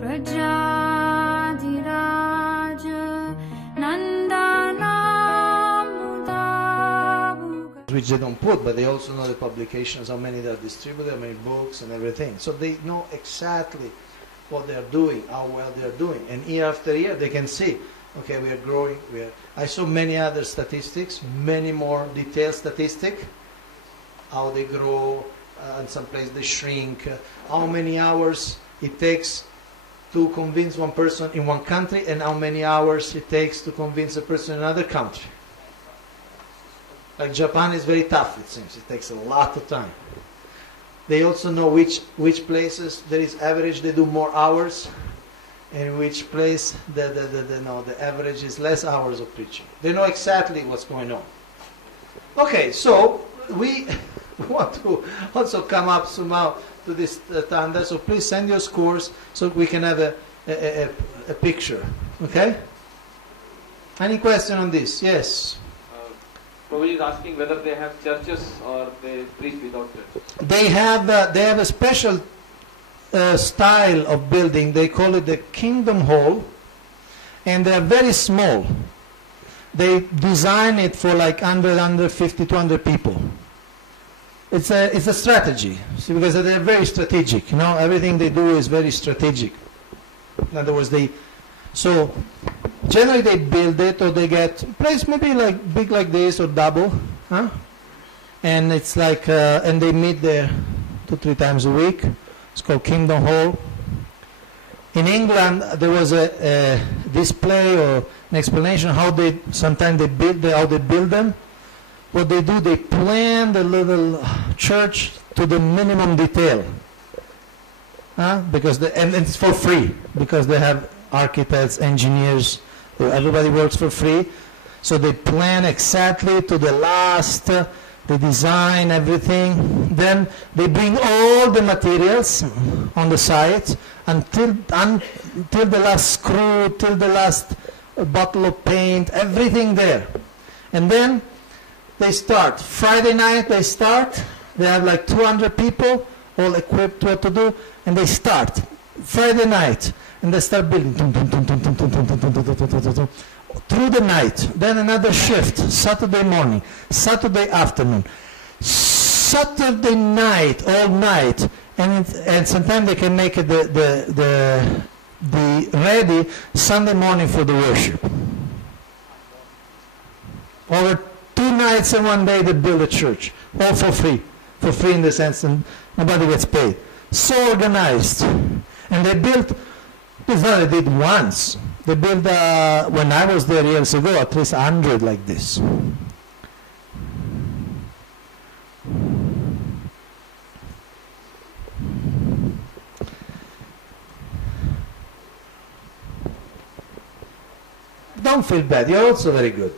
Which they don't put, but they also know the publications, how many they are distributed, how many books and everything. So they know exactly what they are doing, how well they are doing. And year after year they can see, okay, we are growing. I saw many other statistics, many more detailed statistics, how they grow, in some places they shrink, how many hours it takes to convince one person in one country and how many hours it takes to convince a person in another country. Like Japan is very tough, it seems. It takes a lot of time. They also know which places there is average, they do more hours, and which place the average is less hours of preaching. They know exactly what's going on. Okay, so we want to also come up somehow to this tanda, so please send your scores so we can have a picture. Okay? Any question on this? Yes? Prabhuji is asking whether they have churches or they preach without churches. They have a special style of building. They call it the Kingdom Hall, and they are very small. They design it for like 150, 200 people. It's a strategy, see, because they're very strategic. You know, everything they do is very strategic. In other words, so generally they build it, or they get place maybe like big like this or double, huh? And it's like and they meet there 2-3 times a week. It's called Kingdom Hall. In England there was a display or an explanation how they build them. What they do, they plan the little church to the minimum detail, because and it's for free, because they have architects, engineers, everybody works for free. So they plan exactly to the last, they design everything. Then they bring all the materials on the site until the last screw, till the last bottle of paint, everything there. And then they start. Friday night they start. They have like 200 people all equipped what to do, and they start Friday night. And they start building through the night. Then another shift, Saturday morning, Saturday afternoon, Saturday night, all night, and sometimes they can make it the ready Sunday morning for the worship. Over 2 nights and 1 day they build a church, all for free in the sense, and nobody gets paid. So organized, and they built. It's not they did once. They built, when I was there years ago, at least 100 like this. Don't feel bad, you're also very good.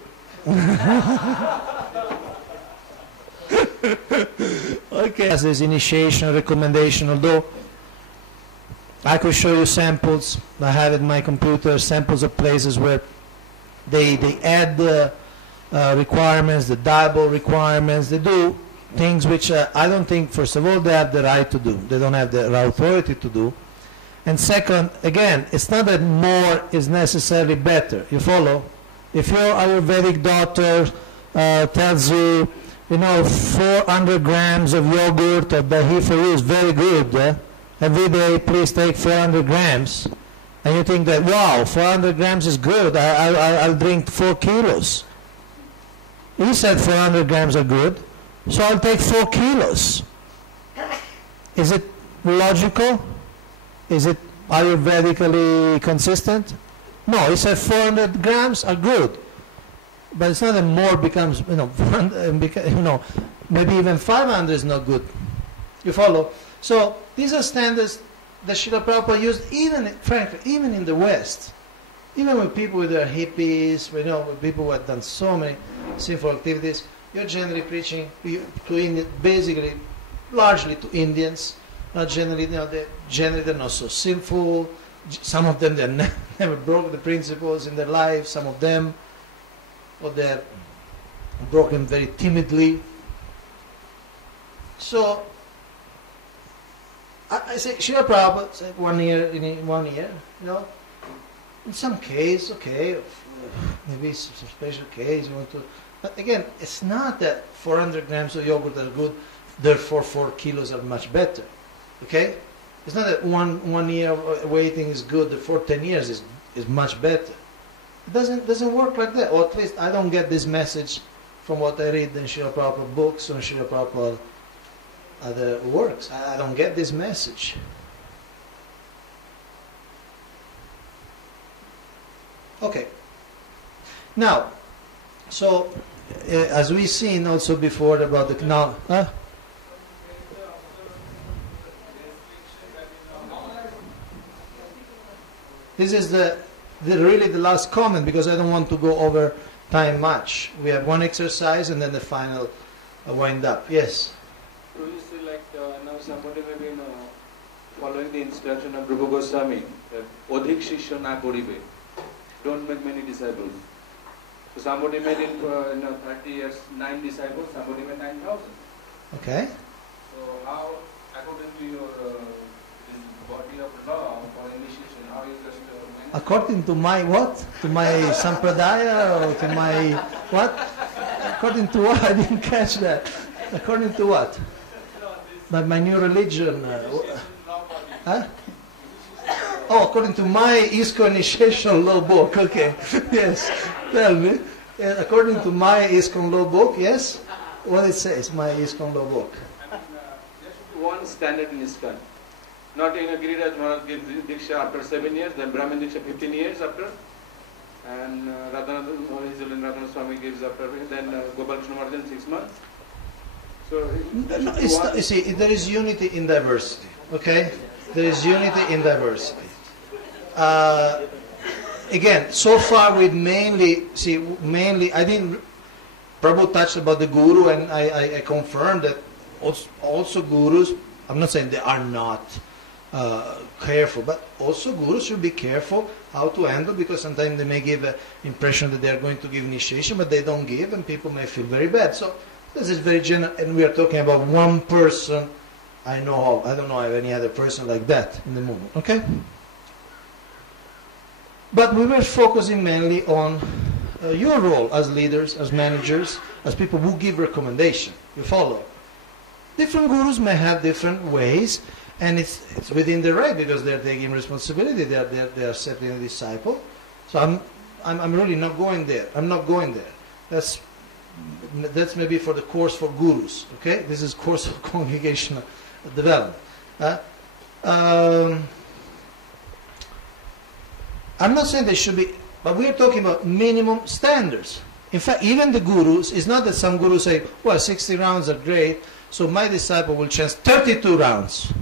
Okay. As there's initiation, recommendation, although I could show you samples. I have it in my computer, samples of places where they add the requirements, the double requirements. They do things which I don't think, first of all, they have the right to do. They don't have the authority to do. And second, again, it's not that more is necessarily better. You follow? If your Ayurvedic doctor tells you, 400 grams of yogurt or dahi for you is very good, every day please take 400 grams, and you think that, wow, 400 grams is good, I'll drink 4 kilos. He said 400 grams are good, so I'll take 4 kilos. Is it logical? Is it Ayurvedically consistent? No, he said 400 grams are good. But it's not that more becomes, maybe even 500 is not good. You follow? So these are standards that Srila Prabhupada used, even in the West. Even with people with their hippies, with people who have done so many sinful activities, you're generally preaching to Indians, basically, largely to Indians. Not generally, they're not so sinful. Some of them, they never broke the principles in their life. Some of them, or they're broken very timidly. So, I say, Srila Prabhupada said 1 year, in 1 year, you know. In some case, okay, maybe some special case you want to, but again, it's not that 400 grams of yogurt are good, therefore 4 kilos are much better, okay? It's not that one year of waiting is good, therefore 10 years is much better. It doesn't work like that, or at least I don't get this message from what I read in Srila Prabhupada books or Srila Prabhupada other works. I don't get this message. Okay. Now, so as we've seen also before about the now, this is really the last comment because I don't want to go over time much. We have one exercise and then the final wind up. Yes. So you say like now somebody may be following the instruction of Rupa Goswami that Odhik Shishya na koribe. Don't make many disciples. So somebody made in 30 years 9 disciples, somebody made 9,000. Okay. So how, according to your body of law for initiation, how you just according to my what? To my sampradaya or to my what? According to what? I didn't catch that. According to what? My new religion. Huh? Oh, according to my ISKCON initiation law book. Okay. Yes. Tell me. According to my ISKCON law book, yes? What it says, my ISKCON law book. there should be one standard in ISKCON. Not in a Giriraj Maharaj gives Diksha after 7 years, then Brahmin Diksha 15 years after, and Radhanath Swami gives after, then Gopal Krishna Maharaj in 6 months. So, you see, there is unity in diversity, okay? There is unity in diversity. Again, so far we mainly, I didn't, Prabhu touched about the guru, and I confirmed that also gurus, I'm not saying they are not careful, but also gurus should be careful how to handle, because sometimes they may give an impression that they are going to give initiation, but they don't give, and people may feel very bad. So this is very general, and we are talking about one person I know of. I don't know of any other person like that in the movement, okay? But we were focusing mainly on your role as leaders, as managers, as people who give recommendation. You follow? Different gurus may have different ways, and it's within their right because they're taking responsibility. They are setting a disciple. So I'm really not going there. I'm not going there. That's maybe for the course for gurus. Okay, this is course of congregational development. I'm not saying they should be, but we're talking about minimum standards. In fact, even the gurus, it's not that some gurus say, well, 60 rounds are great, so my disciple will chant 32 rounds.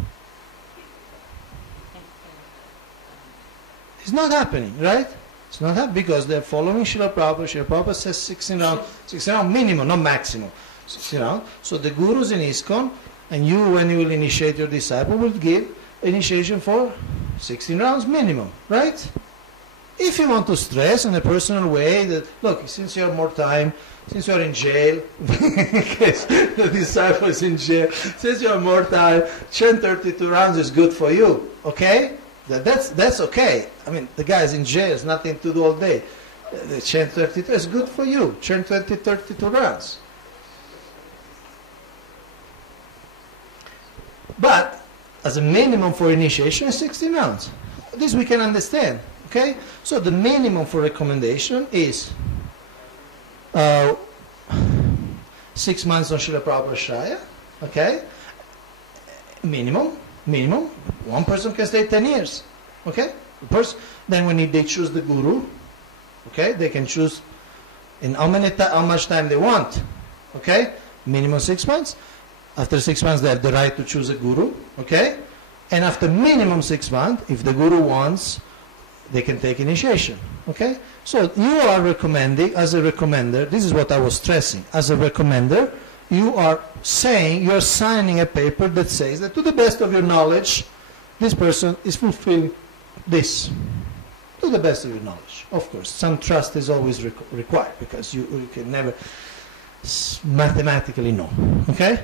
It's not happening, right? It's not happening because they're following Srila Prabhupada. Srila Prabhupada says 16 rounds minimum, not maximum. 16 rounds. So the gurus in ISKCON, and you, when you will initiate your disciple, will give initiation for 16 rounds minimum, right? If you want to stress in a personal way that, look, since you have more time, since you are in jail, in case the disciple is in jail, since you have more time, chant 32 rounds is good for you, okay? That's okay. I mean, the guy is in jail, has nothing to do all day. Chant 32 is good for you. Chant 32 rounds. But, as a minimum for initiation is 16 rounds. This we can understand. Okay, so the minimum for recommendation is 6 months on Srila Prabhupada Shraya. Okay, minimum. One person can stay 10 years. Okay, then when they choose the guru, okay, they can choose in how much time they want. Okay, minimum 6 months. After 6 months, they have the right to choose a guru. Okay, and after minimum 6 months, if the guru wants, they can take initiation, okay? So you are recommending, as a recommender, this is what I was stressing, as a recommender, you are saying, you are signing a paper that says that to the best of your knowledge, this person is fulfilling this. To the best of your knowledge, of course. Some trust is always required, because you can never mathematically know, okay?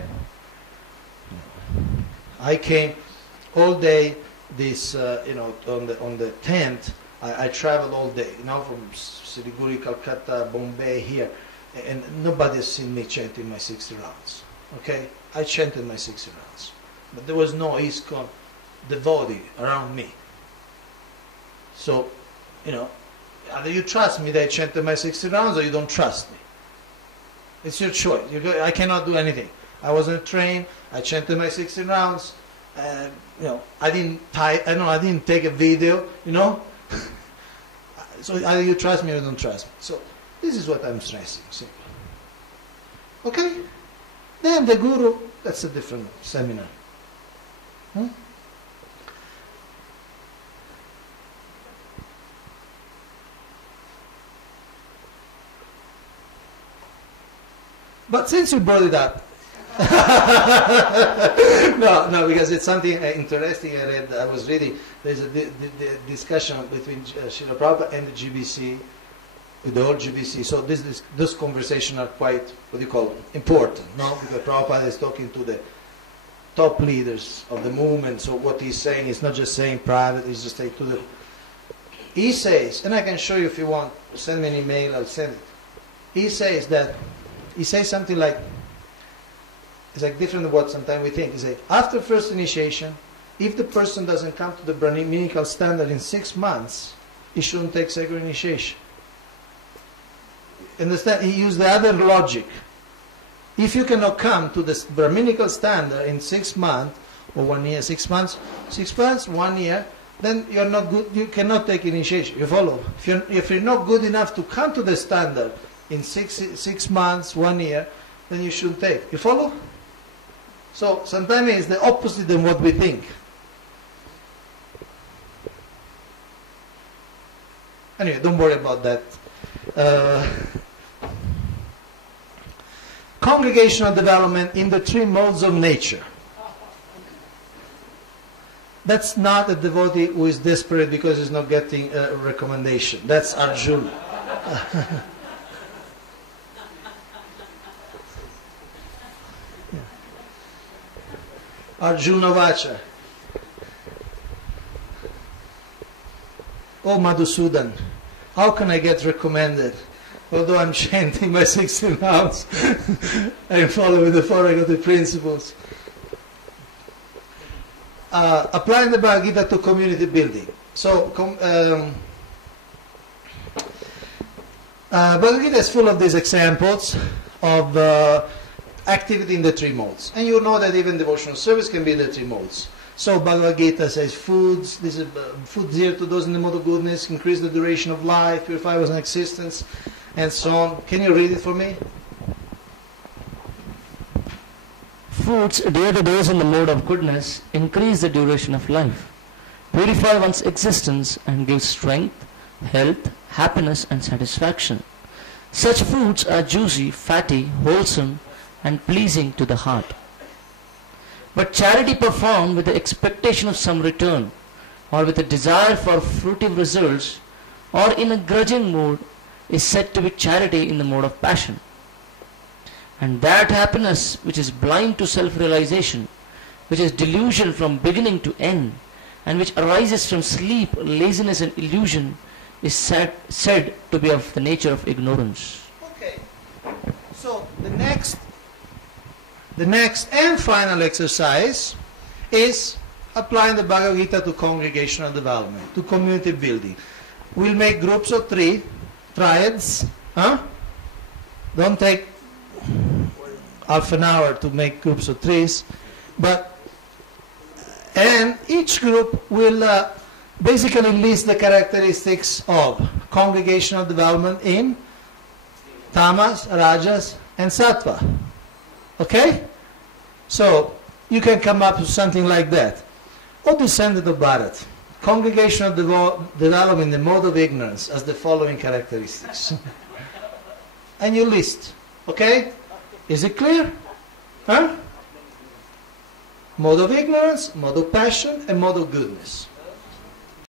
I came all day. This, on the 10th, I traveled all day, from Siliguri, Calcutta, Bombay, here, and nobody's seen me chanting my 60 rounds. Okay, I chanted my 60 rounds, but there was no ISKCON devotee around me. So, either you trust me that I chanted my 60 rounds, or you don't trust me. It's your choice. I cannot do anything. I wasn't trained. I chanted my 60 rounds. I didn't I didn't take a video. So either you trust me or you don't trust me. So this is what I'm stressing. Simple. Okay. Then the guru. That's a different seminar. But since you brought it up, no, because it's something interesting I read. I was reading. There's a discussion between Srila Prabhupada and the GBC, with the whole GBC. So this conversation are quite, important, no? Because Prabhupada is talking to the top leaders of the movement. So what he's saying is not just saying private. He's just saying to the. He says, and I can show you if you want. Send me an email. I'll send it. He says something like. It's like different than what sometimes we think. He says, after first initiation, if the person doesn't come to the Brahminical standard in 6 months, he shouldn't take sacred initiation. Understand? He used the other logic. If you cannot come to the Brahminical standard in 6 months, or 1 year, 6 months, 1 year, then you're not good, you cannot take initiation. You follow? If you're not good enough to come to the standard in 6 months, 1 year, then you shouldn't take. You follow? So sometimes it's the opposite than what we think. Anyway, don't worry about that. Congregational development in the 3 modes of nature. That's not a devotee who is desperate because he's not getting a recommendation. That's Arjuna. Arjuna Vacha. Oh Madhusudan, how can I get recommended? Although I'm chanting my 16 rounds and following the 4 negative principles. Applying the Bhagavad Gita to community building. So, Bhagavad Gita is full of these examples of activity in the 3 modes. And you know that even devotional service can be in the 3 modes. So Bhagavad Gita says foods, this is food dear to those in the mode of goodness, increase the duration of life, purify one's existence, and so on. Can you read it for me? Foods dear to those in the mode of goodness increase the duration of life, purify one's existence, and give strength, health, happiness, and satisfaction. Such foods are juicy, fatty, wholesome, and pleasing to the heart. But charity performed with the expectation of some return, or with a desire for fruitive results, or in a grudging mood, is said to be charity in the mode of passion. And that happiness which is blind to self-realization, which is delusion from beginning to end, and which arises from sleep, laziness, and illusion, is said to be of the nature of ignorance. Okay. So the next and final exercise is applying the Bhagavad Gita to congregational development, to community building. We'll make groups of 3, triads. Don't take half an hour to make groups of 3s, and each group will basically list the characteristics of congregational development in tamas, rajas, and sattva. Okay? So, you can come up with something like that. O descendant of Bharat, congregational development in the mode of ignorance has the following characteristics. And you list. Okay? Is it clear? Huh? Mode of ignorance, mode of passion, and mode of goodness.